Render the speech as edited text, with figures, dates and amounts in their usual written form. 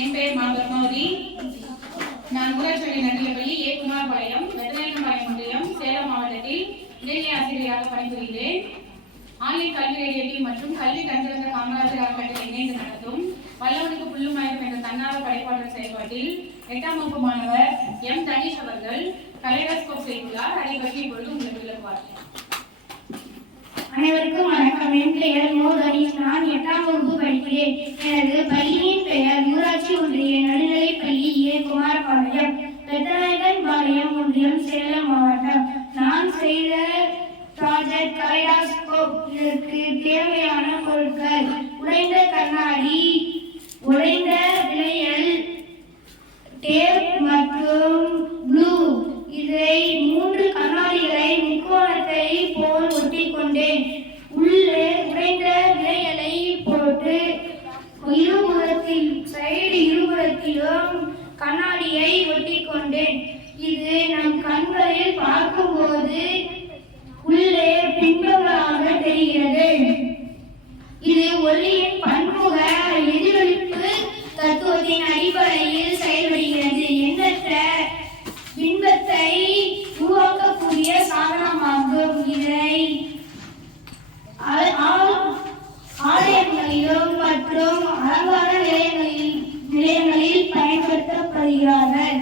என் பெயர் மா பத்மாவதி. நான் ஊராட்சி நடுநிலைப்பள்ளி ஏ. குமாரபாளையம் வெத்தநாயக்கம்பாளையம் ஒன்றியம் சேலம் மாவட்டத்தில் இடைநிலை ஆசிரியராக பணிபுரிகிறேன். ஆன்லைன் கல்வி ரேடியோ மற்றும் கல்வி கண்திறந்த காமராஜர் அறக்கட்டளை இணைந்து நடத்தும் வல்லவனுக்கு புல்லுமாயம் என்ற தன்னார்வ படைப்பாளர் செயல்பாட்டில் 8ஆம் வகுப்பு மாணவர் எம். தனீஷ் அவர்கள் கலைடாஸ்கோப் செய்துள்ளார். அதை பற்றி இப்பொழுது உங்களுக்கு விளக்குவார். அனைவருக்கும் வணக்கம். என் பெயர் மோ. தனீஷ். நான் 8ஆம் வகுப்பு படிக்கிறேன். எனது பள்ளியின் பெயர் ஊராட்சி ஒன்றிய நடுநிலைப்பள்ளி ஏ. குமாரபாளையம் வெத்தநாயக்கம்பாளையம் ஒன்றியம் சேலம் மாவட்டம். நான் செய்த ப்ராஜெக்ட் கலைடாஸ்கோப். இதற்கு தேவையான பொருட்கள்: உடைந்த கண்ணாடி, உடைந்த விளையல், டேப் மற்றும் ப்ளூ. இதை 3 கண்ணாடிகளை முக்கோணத்தை போல் ஒட்டிக்கொண்டேன். உள்ளே உடைந்த விளையலை போட்டு இருபுறத்திலும் கண்ணாடியை ஒட்டிக்கொண்டேன். இது நம் கண்களில் பார்க்கும்போது உள்ளே பிம்பங்களாக தெரிகிறது. இது ஒளியின் பன்முக எதிரொலிப்பு தத்துவத்தின் அடிப்படையில் செயல்படுகிறது. எண்ணற்ற பிம்பத்தை உருவாக்கக்கூடிய சாதனமாகும். இதை ஆலயங்களிலும் மற்றும் அலங்கார நிலையங்களில் பயன்படுத்தப்படுகிறார்கள்.